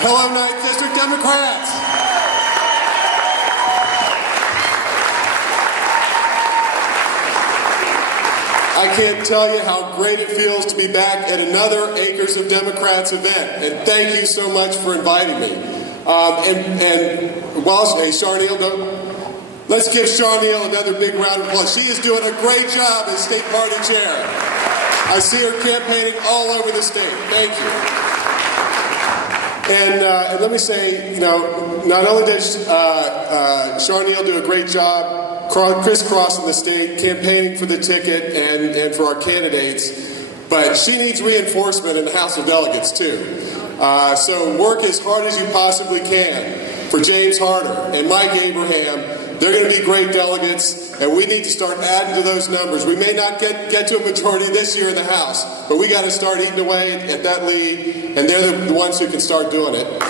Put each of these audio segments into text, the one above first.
Hello, 9th District Democrats. I can't tell you how great it feels to be back at another Acres of Democrats event, and thank you so much for inviting me. Hey, Charneil, let's give Charneil another big round of applause. She is doing a great job as state party chair. I see her campaigning all over the state. Thank you. And let me say, you know, not only did Charneil do a great job crisscrossing the state, campaigning for the ticket and for our candidates, but she needs reinforcement in the House of Delegates too. So work as hard as you possibly can for James Harder and Mike Abraham. They're going to be great delegates, and we need to start adding to those numbers. We may not get to a majority this year in the House, but we got to start eating away at that lead, and they're the ones who can start doing it. And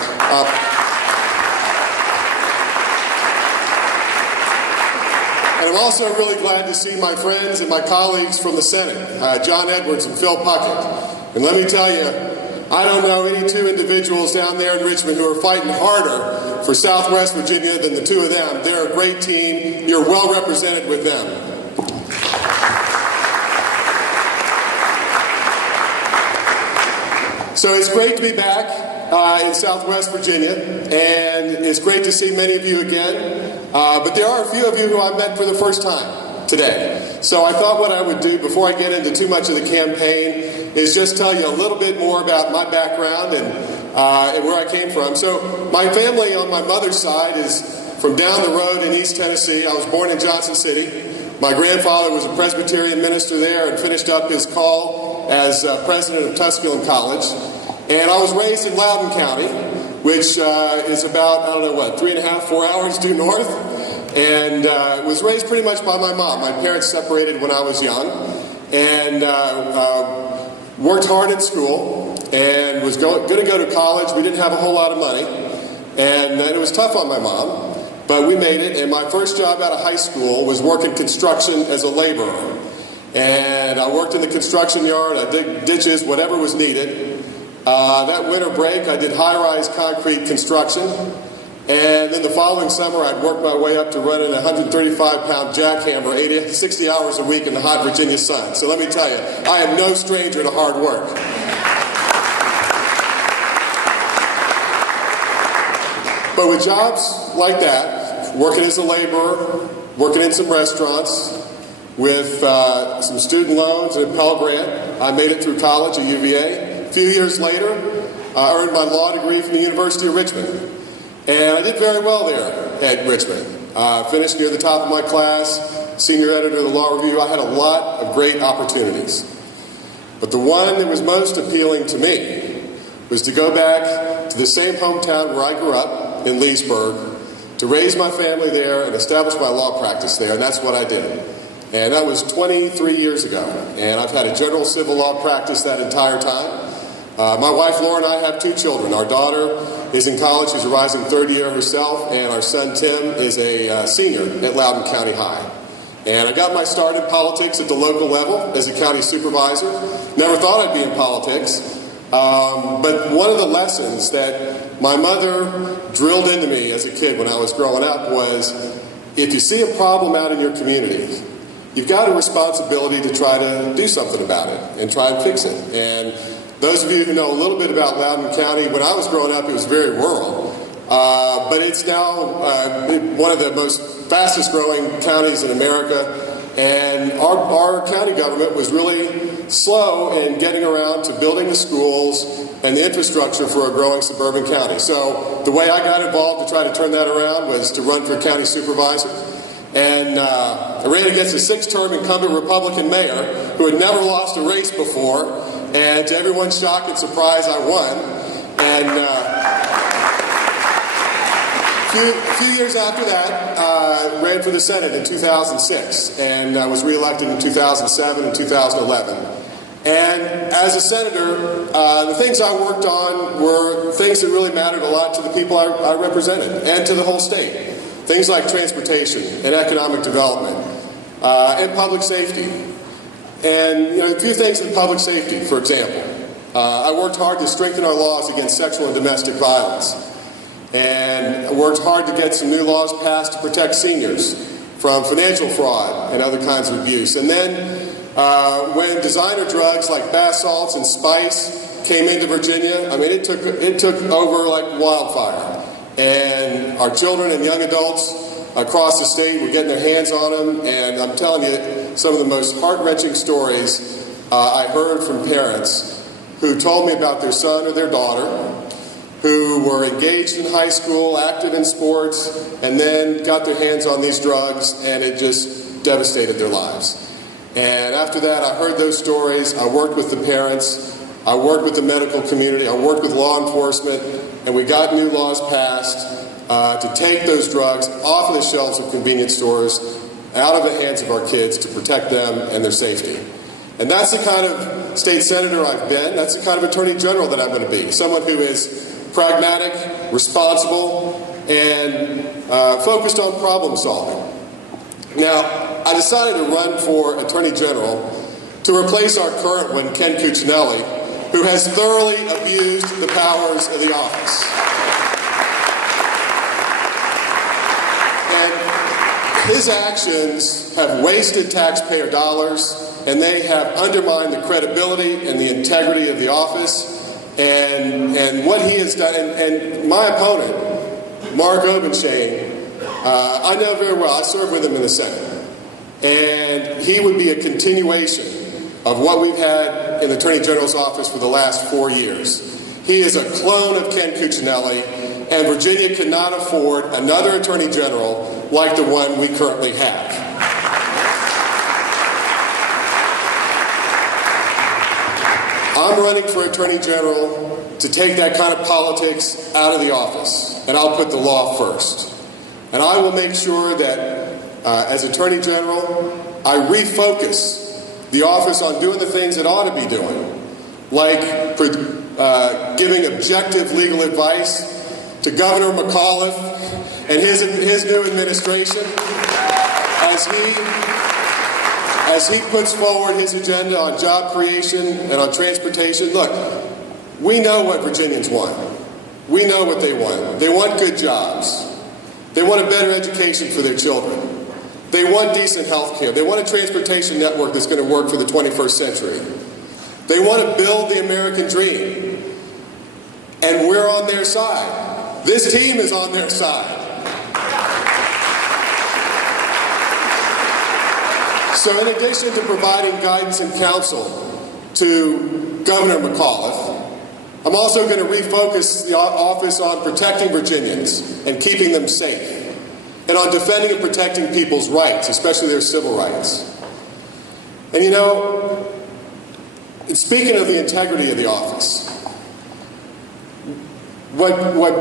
I'm also really glad to see my friends and my colleagues from the Senate, John Edwards and Phil Puckett. And let me tell you, I don't know any two individuals down there in Richmond who are fighting harder for Southwest Virginia than the two of them. They're a great team. You're well represented with them. So it's great to be back in Southwest Virginia, and it's great to see many of you again. But there are a few of you who I met for the first time today. So I thought what I would do before I get into too much of the campaign is just tell you a little bit more about my background and where I came from. So my family on my mother's side is from down the road in East Tennessee. I was born in Johnson City. My grandfather was a Presbyterian minister there and finished up his call as president of Tusculum College. And I was raised in Loudoun County, which is about, 3.5, 4 hours due north. And was raised pretty much by my mom. My parents separated when I was young. And worked hard at school and was going to go to college. We didn't have a whole lot of money. And it was tough on my mom. But we made it. And my first job out of high school was working construction as a laborer. And I worked in the construction yard. I did ditches, whatever was needed. That winter break, I did high-rise concrete construction. And then the following summer, I'd worked my way up to running a 135-pound jackhammer 60 hours a week in the hot Virginia sun. So let me tell you, I am no stranger to hard work. But with jobs like that, working as a laborer, working in some restaurants, with some student loans and a Pell Grant, I made it through college at UVA. A few years later, I earned my law degree from the University of Richmond. And I did very well there at Richmond. Finished near the top of my class, senior editor of the Law Review. I had a lot of great opportunities. But the one that was most appealing to me was to go back to the same hometown where I grew up, in Leesburg, to raise my family there and establish my law practice there, and that's what I did. And that was 23 years ago. And I've had a general civil law practice that entire time. My wife, Laura, and I have 2 children. Our daughter is in college. She's a rising third year herself. And our son, Tim, is a senior at Loudoun County High. And I got my start in politics at the local level as a county supervisor. Never thought I'd be in politics. But one of the lessons that my mother drilled into me as a kid when I was growing up was, if you see a problem out in your community, you've got a responsibility to try to do something about it and try and fix it. And those of you who know a little bit about Loudoun County, when I was growing up, it was very rural. But it's now one of the most fastest growing counties in America. And our county government was really slow in getting around to building the schools and the infrastructure for a growing suburban county. So the way I got involved to try to turn that around was to run for county supervisor. And I ran against a 6-term incumbent Republican mayor who had never lost a race before. And to everyone's shock and surprise, I won. And a few years after that, I ran for the Senate in 2006. And I was reelected in 2007 and 2011. And as a senator, the things I worked on were things that really mattered a lot to the people I represented and to the whole state. Things like transportation and economic development and public safety. And a few things in public safety, for example. I worked hard to strengthen our laws against sexual and domestic violence. And I worked hard to get some new laws passed to protect seniors from financial fraud and other kinds of abuse. And then when designer drugs like bath salts and spice came into Virginia, I mean, it took over like wildfire. And our children and young adults across the state were getting their hands on them. And I'm telling you, some of the most heart-wrenching stories I heard from parents who told me about their son or their daughter who were engaged in high school, active in sports, and then got their hands on these drugs, and it just devastated their lives. And after that, I heard those stories. I worked with the parents. I worked with the medical community. I worked with law enforcement, and we got new laws passed to take those drugs off of the shelves of convenience stores, out of the hands of our kids, to protect them and their safety. And that's the kind of state senator I've been. That's the kind of attorney general that I'm going to be. Someone who is pragmatic, responsible, and focused on problem solving. Now, I decided to run for attorney general to replace our current one, Ken Cuccinelli, who has thoroughly abused the powers of the office. And his actions have wasted taxpayer dollars, and they have undermined the credibility and the integrity of the office. And what he has done, and my opponent, Mark Obenshain, I know very well. I served with him in the Senate. And he would be a continuation of what we've had in the Attorney General's office for the last 4 years. He is a clone of Ken Cuccinelli, and Virginia cannot afford another Attorney General like the one we currently have. I'm running for Attorney General to take that kind of politics out of the office, and I'll put the law first. And I will make sure that, as Attorney General, I refocus the office on doing the things it ought to be doing, like giving objective legal advice to Governor McAuliffe and his new administration as he puts forward his agenda on job creation and on transportation. Look, we know what Virginians want. We know what they want. They want good jobs. They want a better education for their children. They want decent health care. They want a transportation network that's going to work for the 21st century. They want to build the American dream. And we're on their side. This team is on their side. So in addition to providing guidance and counsel to Governor McAuliffe, I'm also going to refocus the office on protecting Virginians and keeping them safe, and on defending and protecting people's rights, especially their civil rights. And you know, speaking of the integrity of the office, what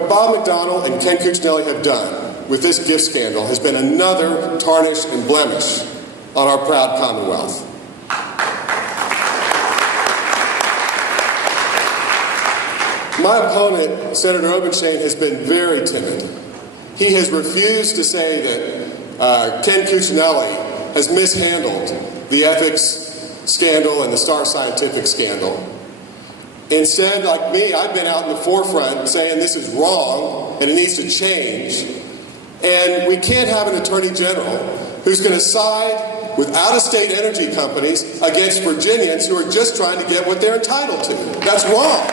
Bob McDonnell and Ken Cuccinelli have done with this gift scandal has been another tarnish and blemish on our proud Commonwealth. My opponent, Senator Obenshain, has been very timid. He has refused to say that Ken Cuccinelli has mishandled the ethics scandal and the Star Scientific scandal. Instead, like me, I've been out in the forefront saying this is wrong and it needs to change. And we can't have an attorney general who's going to side with out-of-state energy companies against Virginians who are just trying to get what they're entitled to. That's wrong.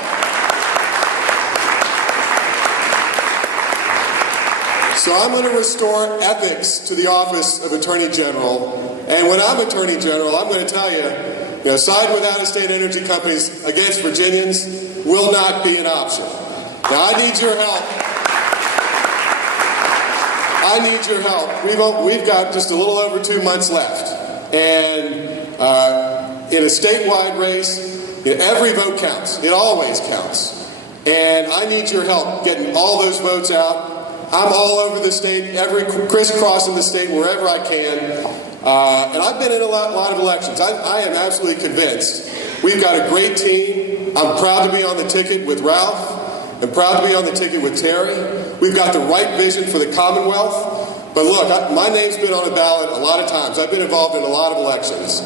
So I'm going to restore ethics to the office of Attorney General. And when I'm Attorney General, I'm going to tell you, side with out-of-state energy companies against Virginians will not be an option. Now, I need your help. I need your help. We've got just a little over 2 months left. And in a statewide race, every vote counts. It always counts. And I need your help getting all those votes out. I'm all over the state, crisscrossing the state wherever I can. And I've been in a lot of elections. I am absolutely convinced we've got a great team. I'm proud to be on the ticket with Ralph. I'm proud to be on the ticket with Terry. We've got the right vision for the Commonwealth. But look, my name's been on the ballot a lot of times. I've been involved in a lot of elections.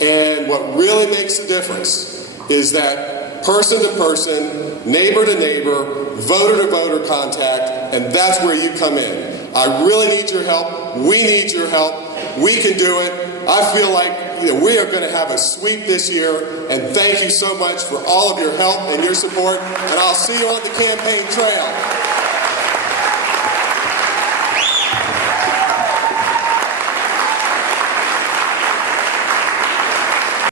And what really makes the difference is that person to person, neighbor to neighbor, voter to voter contact, and that's where you come in. I really need your help. We need your help. We can do it. I feel like we are going to have a sweep this year, and thank you so much for all of your help and your support, and I'll see you on the campaign trail.